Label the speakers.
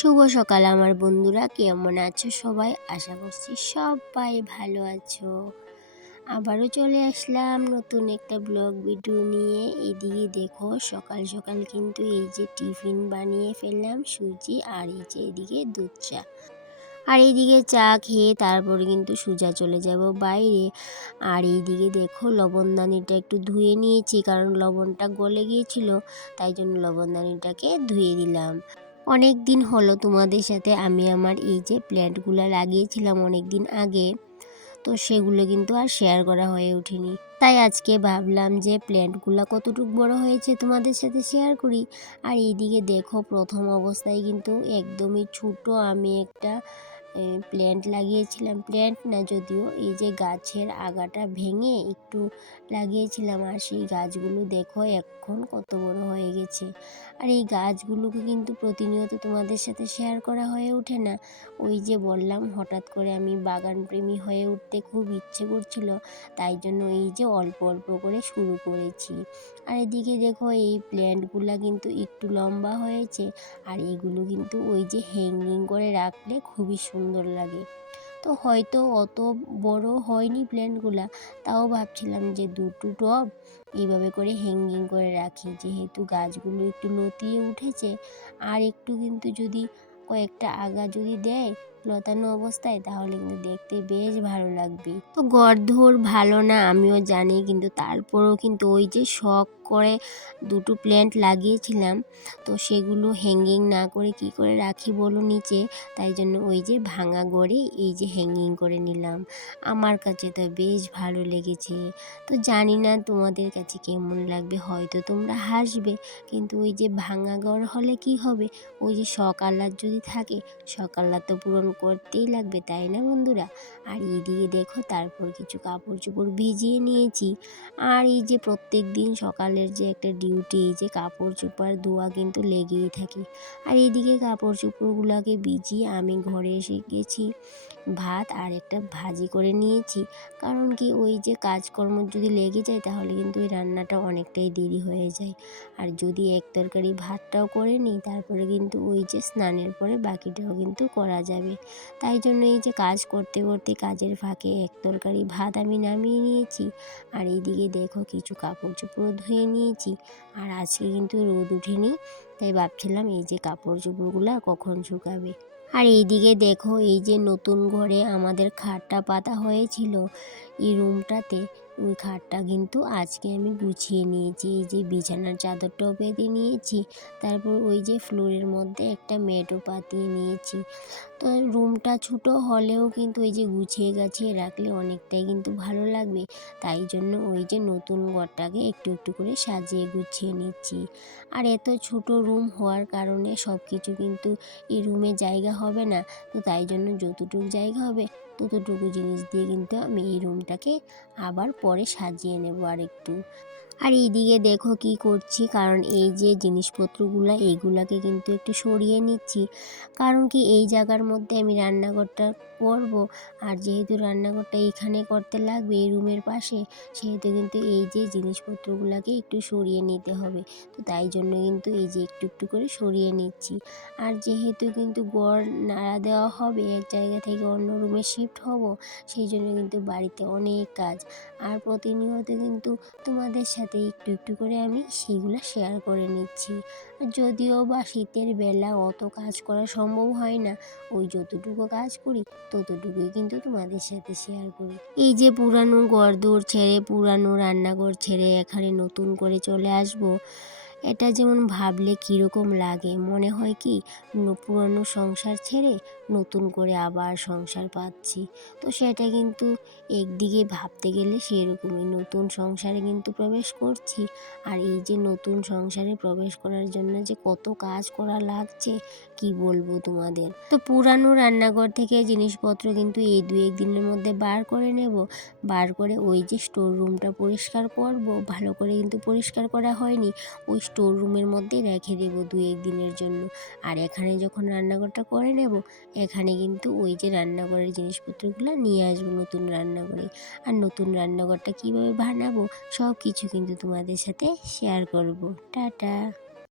Speaker 1: শুভ সকাল আমার বন্ধুরা, কেমন আছো সবাই? আশা করছি সবাই ভালো আছো। আবারও চলে আসলাম নতুন একটা ব্লগ ভিডিও নিয়ে। এদিকে দেখো, সকাল সকাল কিন্তু এই যে টিফিন বানিয়ে ফেললাম, সুজি আর এই যে এদিকে দুধ চা। আর এইদিকে চা খেয়ে তারপরে কিন্তু সুজা চলে যাব বাইরে। আর এইদিকে দেখো লবণদানিটা একটু ধুয়ে নিয়েছি, কারণ লবণটা গলে গিয়েছিল, তাই জন্য লবণদানিটাকে ধুয়ে দিলাম। অনেক দিন হলো তোমাদের সাথে আমি আমার এই যে প্ল্যান্টগুলো লাগিয়েছিলাম অনেক দিন আগে, তো সেগুলো কিন্তু আর শেয়ার করা হয়ে ওঠেনি। তাই আজকে ভাবলাম যে প্ল্যান্টগুলো কতটুকু বড় হয়েছে তোমাদের সাথে শেয়ার করি। আর এইদিকে দেখো প্রথম অবস্থায় কিন্তু একদমই ছোট আমি একটা প্ল্যান্ট লাগিয়েছিলাম। প্ল্যান্ট না, যদিও এই যে গাছের আগাটা ভেঙে একটু লাগিয়েছিলাম, আর সেই গাছগুলো দেখো এখন কত বড় হয়ে গেছে। আর এই গাছগুলোকে কিন্তু প্রতিনিয়ত তোমাদের সাথে শেয়ার করা হয়ে ওঠে না। ওই যে বললাম, হঠাৎ করে আমি বাগান প্রেমী হয়ে উঠতে খুব ইচ্ছে করছিল, তাই জন্য এই যে অল্প অল্প করে শুরু করেছি। আর এদিকে দেখো, এই প্ল্যান্টগুলো কিন্তু একটু লম্বা হয়েছে, আর এগুলো কিন্তু ওই যে হ্যাঙ্গিং করে রাখলে খুবই সুন্দর লাগে। তো হয়তো অত বড় হয়নি প্ল্যান্টগুলা তাও ভাবছিলাম যে দুটো টব এইভাবে করে হ্যাঙ্গিং করে রাখি। যেহেতু গাছগুলো একটু লতিয়ে উঠেছে, আর একটু কিন্তু যদি কয়েকটা আগা যদি দেয় লতানো অবস্থায়, তাহলে কিন্তু দেখতে বেশ ভালো লাগবে। তো গর্ধর ভালো না, আমিও জানি, কিন্তু তারপরেও কিন্তু ওই যে শখ করে দুটো প্ল্যান্ট লাগিয়েছিলাম, তো সেগুলো হ্যাঙ্গিং না করে কি করে রাখি বলো নিচে? তাই জন্য ওই যে ভাঙা গড়ে এই যে হ্যাঙ্গিং করে নিলাম। আমার কাছে তো বেশ ভালো লেগেছে। তো জানি না তোমাদের কাছে কেমন লাগবে, হয়তো তোমরা হাসবে, কিন্তু ওই যে ভাঙা গড় হলে কি হবে? ওই যে সকালার যদি থাকে সকালার তো পূরণ করতেই লাগবে, তাই না বন্ধুরা? আর এদিকে দেখো, তারপর কিছু কাপড় চোপড় ভিজিয়ে নিয়েছি। আর এই যে প্রত্যেক দিন সকালের যে একটা ডিউটি এই যে কাপড় চোপড় ধোয়া কিন্তু লেগেই থাকে। আর এইদিকে কাপড় চোপড়গুলোকে ভিজিয়ে আমি ঘরে এসে গেছি, ভাত আর একটা ভাজি করে নিয়েছি। কারণ কি, ওই যে কাজকর্ম যদি লেগে যায়, তাহলে কিন্তু ওই রান্নাটা অনেকটাই দেরি হয়ে যায়। আর যদি এক তরকারি ভাতটাও করে নিই, তারপরে কিন্তু ওই যে স্নানের পরে বাকিটাও কিন্তু করা যাবে। তাই জন্য এই যে কাজ করতে করতে কাজের ফাঁকে এক তরকারি ভাত আমি নামিয়ে নিয়েছি। আর এইদিকে দেখো কিছু কাপড় চোপড় ধুয়ে নিয়েছি। আর আজকে কিন্তু রোদ উঠেনি, তাই ভাবছিলাম এই যে কাপড় চোপড়গুলো কখন শুকাবে। আর এইদিকে দেখো এই যে নতুন ঘরে আমাদের খাটটা পাতা হয়েছিল এই রুমটাতে, ওই খাটটা কিন্তু আজকে আমি গুছিয়ে নিয়েছি। এই যে বিছানার চাদরটাও পেতে নিয়েছি, তারপর ওই যে ফ্লোরের মধ্যে একটা মেটও পাতিয়ে নিয়েছি। তো রুমটা ছোট হলেও কিন্তু ওই যে গুছিয়ে গাছিয়ে রাখলে অনেকটাই কিন্তু ভালো লাগবে। তাই জন্য ওই যে নতুন ঘরটাকে একটু একটু করে সাজিয়ে গুছিয়ে নিচ্ছি। আর এত ছোট রুম হওয়ার কারণে সব কিছু কিন্তু এই রুমে জায়গা হবে না। তো তাই জন্য যতটুকু জায়গা হবে, ততটুকু জিনিস দিয়ে কিন্তু আমি এই রুমটাকে আবার পরে সাজিয়ে নেব আর একটু আর এইদিকে দেখো কি করছি, কারণ এই যে জিনিসপত্রগুলো, এইগুলাকে কিন্তু একটু সরিয়ে নিচ্ছি। কারণ কি এই জায়গার মধ্যে আমি রান্নাঘরটা করব। আর যেহেতু রান্নাঘরটা এখানে করতে লাগবে, এই রুমের পাশে, সেহেতু কিন্তু এই যে জিনিসপত্রগুলোকে একটু সরিয়ে নিতে হবে। তো তাই জন্য কিন্তু এই যে একটু একটু করে সরিয়ে নিচ্ছি। আর যেহেতু কিন্তু গড় নাড়া দেওয়া হবে, এক জায়গা থেকে অন্য রুমে শিফট হব, সেই জন্য কিন্তু বাড়িতে অনেক কাজ। আর প্রতিনিয়ত কিন্তু তোমাদের সাথে একটু একটু করে আমি সেগুলো শেয়ার করে নিচ্ছি। যদিও বা শীতের বেলা অত কাজ করা সম্ভব হয় না, ওই যতটুকু কাজ করি ততটুকুই কিন্তু তোমাদের সাথে শেয়ার করি। এই যে পুরানো গড়দৌড় ছেড়ে পুরানো রান্নাঘর ছেড়ে এখানে নতুন করে চলে আসব, এটা যেমন ভাবলে কীরকম লাগে? মনে হয় কি পুরনো সংসার ছেড়ে নতুন করে আবার সংসার পাচ্ছি। তো সেটা কিন্তু একদিকে ভাবতে গেলে সেরকমই। নতুন সংসারে কিন্তু প্রবেশ করছি। আর এই যে নতুন সংসারে প্রবেশ করার জন্য যে কত কাজ করা লাগছে, কি বলব তোমাদের? তো পুরানো রান্নাঘর থেকে জিনিসপত্র কিন্তু এই দু এক দিনের মধ্যে বার করে নেব। বার করে ওই যে স্টোর রুমটা পরিষ্কার করব। ভালো করে কিন্তু পরিষ্কার করা হয়নি। ওই স্টোর রুমের মধ্যে রেখে দেবো দু এক দিনের জন্য। আর এখানে যখন রান্নাঘরটা করে নেব এখানে কিন্তু ওই যে রান্নাঘরের জিনিসপত্রগুলো নিয়ে আসব, নতুন রান্নাঘরে। আর নতুন রান্নাঘরটা কীভাবে বানাবো সব কিছু কিন্তু তোমাদের সাথে শেয়ার করব। টাটা!